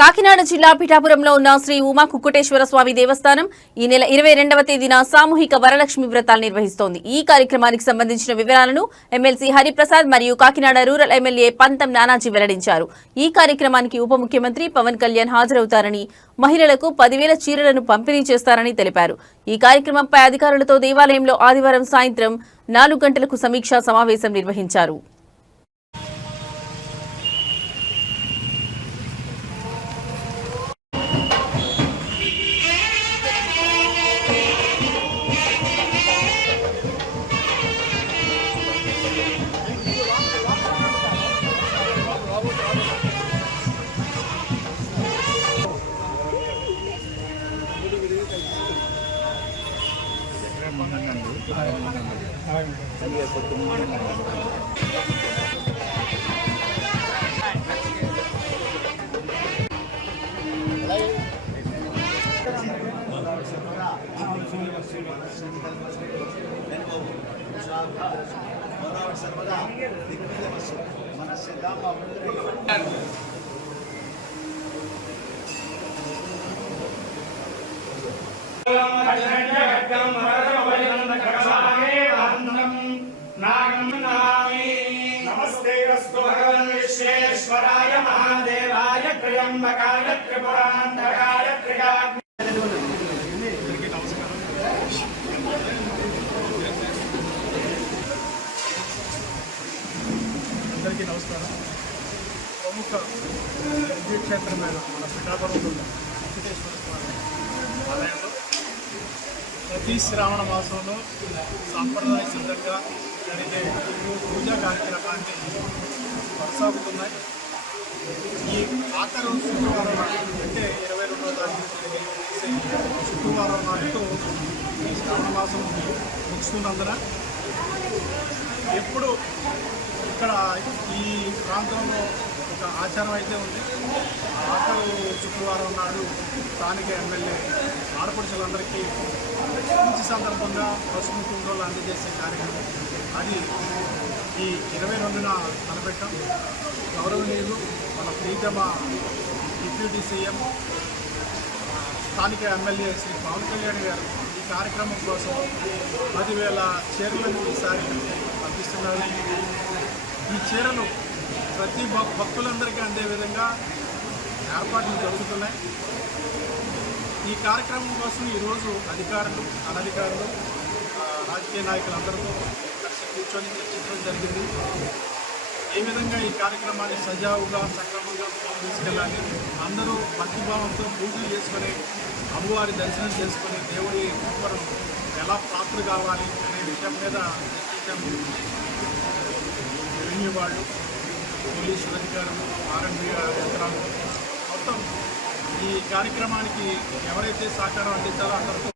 కాకినాడ జిల్లా పిఠాపురంలో ఉన్న శ్రీ ఉమా కుక్కుటేశ్వర స్వామి దేవస్థానం ఈ నెల 22వ తేదీన సామూహిక వరలక్ష్మి వ్రతాలు నిర్వహిస్తోంది. ఈ కార్యక్రమానికి సంబంధించిన వివరాలను ఎమ్మెల్సీ హరిప్రసాద్ మరియు కాకినాడ రూరల్ ఎమ్మెల్యే పంతం నానాజీ వెల్లడించారు. ఈ కార్యక్రమానికి ఉప ముఖ్యమంత్రి పవన్ కళ్యాణ్ హాజరవుతారని, మహిళలకు 10,000 చీరలను పంపిణీ చేస్తారని తెలిపారు. ఈ కార్యక్రమంపై అధికారులతో దేవాలయంలో ఆదివారం సాయంత్రం 4 గంటలకు సమీక్షా సమావేశం నిర్వహించారు. नमस्ते अस्तु भगवन् विश्वेश्वराय महादेवाय त्र्यंबकाय त्रिपुरान्तकाय त्रिकाग्नि అందరికీ నమస్కారం. ప్రముఖ దివ్యక్షేత్రమైన మన పిఠాపురంలో వెంకటేశ్వర స్వామి ఆలయంలో ప్రతి శ్రావణ మాసంలో సాంప్రదాయ సిద్ధంగా జరిగే పూజా కార్యక్రమాన్ని కొనసాగుతున్నాయి. ఈ ఆఖరు శుక్రవారం అంటే 22వ తారీఖు జరిగే శుక్రవారం నాటితో ఈ శ్రావణ మాసం ముగుస్తున్నందున ఎప్పుడు ఇక్కడ ఈ ప్రాంతంలో ఒక ఆచారం అయితే ఉంది. ఆఖరు శుక్రవారం నాడు స్థానిక ఎమ్మెల్యే ఆడపడుచులందరికీ మంచి సందర్భంగా పసుపు కుంకుమలు అందజేసే కార్యక్రమం అది ఈ 22న తలపెట్టాం. గౌరవనీయులు మన ప్రీతమ డిప్యూటీ సీఎం స్థానిక ఎమ్మెల్యే శ్రీ పవన్ కళ్యాణ్ గారు ఈ కార్యక్రమం కోసం 10,000 చీరలను ఈసారి పంపిస్తున్నారు. ఈ చీరలు ప్రతి భక్తులందరికీ అందే విధంగా ఏర్పాట్లు జరుగుతున్నాయి. ఈ కార్యక్రమం కోసం ఈరోజు అధికారులు, అనధికారులు, రాజకీయ నాయకులందరితో కలిసి కూర్చొని చర్చించడం జరిగింది. ఏ విధంగా ఈ కార్యక్రమాన్ని సజావుగా సక్రమంగా తీసుకెళ్ళాలి, అందరూ భక్తిభావంతో పూజలు చేసుకొని అమ్మవారి దర్శనం చేసుకొని దేవుడి కృపను ఎలా పాత్ర కావాలి అనే విషయం మీద చర్చించాము. రెవెన్యూ వాళ్ళు, పోలీసు అధికారులు, ఆర్ఎండ్బి యంత్రాలు మొత్తం ఈ కార్యక్రమానికి ఎవరైతే సహకారం అందించాలో అందరితో